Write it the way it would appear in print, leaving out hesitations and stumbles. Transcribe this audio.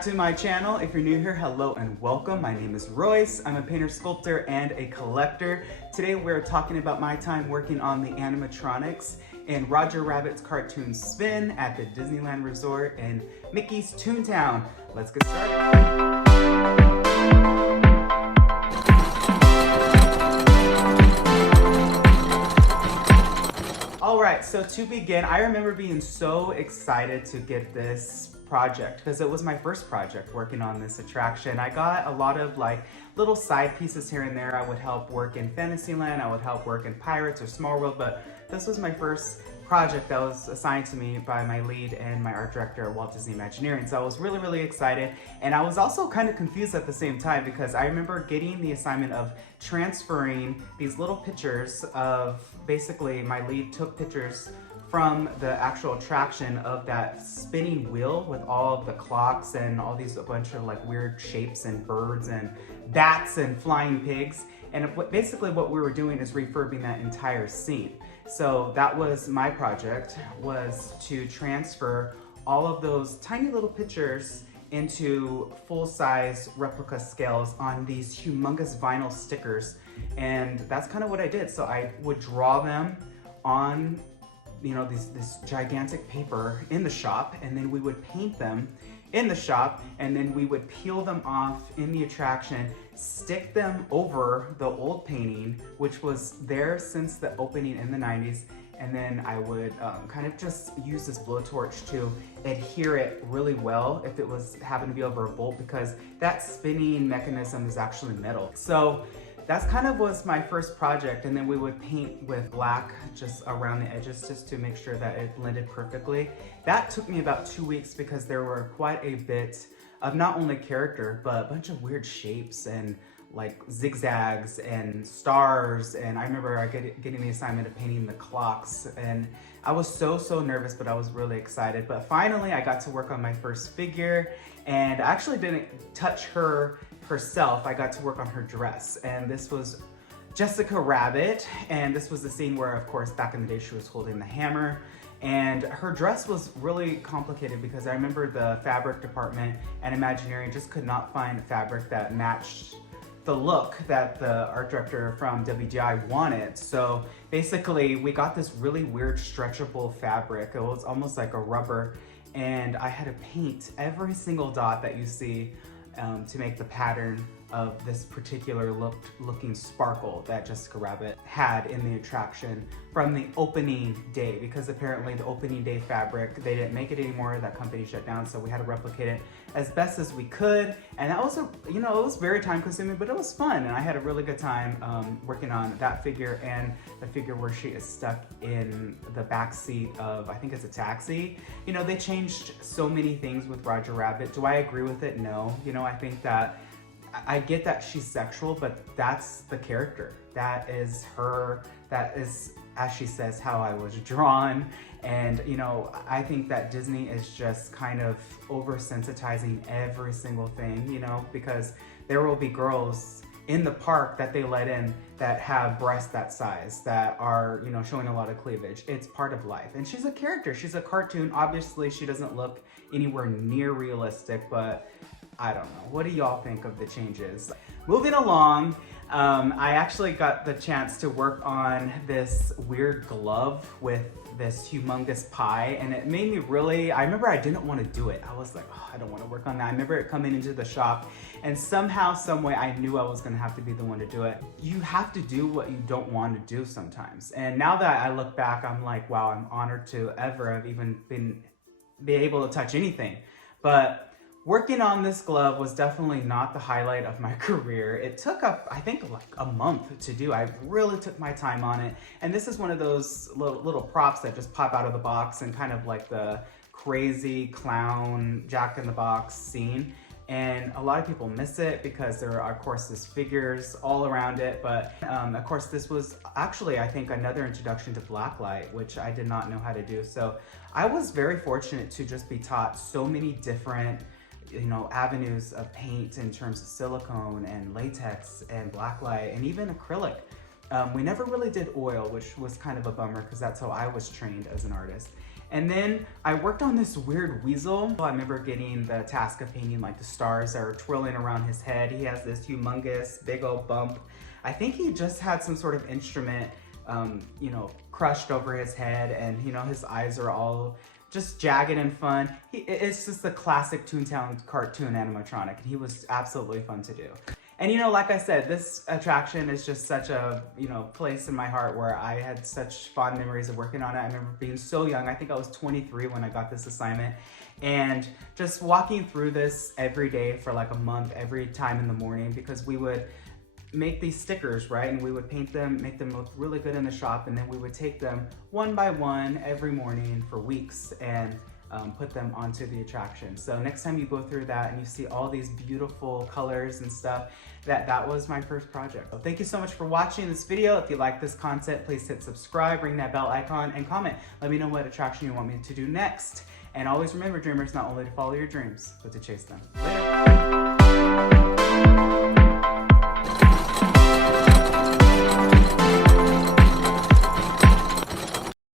back to my channel. If you're new here, hello and welcome. My name is Royce. I'm a painter, sculptor, and a collector. Today we're talking about my time working on the animatronics in Roger Rabbit's cartoon Spin at the Disneyland Resort in Mickey's Toon Town. Let's get started. Alright, so to begin, I remember being so excited to get this project because it was my first project working on this attraction. I got a lot of like little side pieces here and there. I would help work in Fantasyland, I would help work in Pirates or Small World, but this was my first project that was assigned to me by my lead and my art director at Walt Disney Imagineering. So I was really excited, and I was also kind of confused at the same time because I remember getting the assignment of transferring these little pictures of, basically my lead took pictures from the actual attraction of that spinning wheel with all of the clocks and all these a bunch of like weird shapes and birds and bats and flying pigs. And basically what we were doing is refurbing that entire scene. So that was my project, was to transfer all of those tiny little pictures into full-size replica scales on these humongous vinyl stickers. And that's kind of what I did. So I would draw them on, you know, this gigantic paper in the shop, and then we would paint them in the shop, and then we would peel them off in the attraction, stick them over the old painting, which was there since the opening in the 90s, and then I would kind of just use this blowtorch to adhere it really well if it was happened to be over a bolt, because that spinning mechanism is actually metal. So that's kind of was my first project, and then we would paint with black just around the edges just to make sure that it blended perfectly. That took me about 2 weeks because there were quite a bit of not only character, but a bunch of weird shapes and like zigzags and stars. And I remember getting the assignment of painting the clocks, and I was so nervous, but I was really excited. But finally I got to work on my first figure, and I actually didn't touch her herself. I got to work on her dress, and this was Jessica Rabbit, and this was the scene where, of course, back in the day she was holding the hammer. And her dress was really complicated because I remember the fabric department and Imagineering just could not find fabric that matched the look that the art director from WDI wanted. So basically we got this really weird stretchable fabric. It was almost like a rubber, and I had to paint every single dot that you see to make the pattern of this particular looking sparkle that Jessica Rabbit had in the attraction from the opening day, because apparently the opening day fabric, they didn't make it anymore, that company shut down, so we had to replicate it as best as we could. And that was it was very time consuming, but it was fun, and I had a really good time working on that figure and the figure where she is stuck in the back seat of, I think it's a taxi. You know, they changed so many things with Roger Rabbit. Do I agree with it? No. You know, I think that I get that she's sexual, but that's the character. That is her. That is, as she says, how I was drawn. And, you know, I think that Disney is just kind of oversensitizing every single thing, you know, because there will be girls in the park that they let in that have breasts that size, that are, you know, showing a lot of cleavage. It's part of life. And she's a character. She's a cartoon. Obviously, she doesn't look anywhere near realistic, but I don't know. What do y'all think of the changes? Moving along, I actually got the chance to work on this weird glove with this humongous pie, and it made me really, I remember I didn't want to do it. I was like, oh, I don't want to work on that. I remember it coming into the shop, and somehow, some way, I knew I was going to have to be the one to do it. You have to do what you don't want to do sometimes. And now that I look back, I'm like, wow, I'm honored to ever have even be able to touch anything. But working on this glove was definitely not the highlight of my career. It took I think like a month to do. I really took my time on it. And this is one of those little props that just pop out of the box, and kind of like the crazy clown Jack-in-the-Box scene. And a lot of people miss it because there are, of course, these figures all around it. But of course, this was actually, I think, another introduction to blacklight, which I did not know how to do. So I was very fortunate to just be taught so many different, you know, avenues of paint in terms of silicone and latex and blacklight and even acrylic. We never really did oil, which was kind of a bummer because that's how I was trained as an artist. And then I worked on this weird weasel. I remember getting the task of painting like the stars that are twirling around his head. He has this humongous big old bump. I think he just had some sort of instrument, you know, crushed over his head, and you know, his eyes are all just jagged and fun. It's just the classic Toon Town cartoon animatronic, and he was absolutely fun to do. And you know, like I said, this attraction is just such a, you know, place in my heart where I had such fond memories of working on it. I remember being so young. I think I was 23 when I got this assignment, and just walking through this every day for like a month, every time in the morning, because we would make these stickers, right? And we would paint them, make them look really good in the shop, and then we would take them one by one every morning for weeks and put them onto the attraction. So next time you go through that and you see all these beautiful colors and stuff, that was my first project. So thank you so much for watching this video. If you like this content, please hit subscribe, ring that bell icon, and comment. Let me know what attraction you want me to do next. And always remember, dreamers, not only to follow your dreams, but to chase them. Later.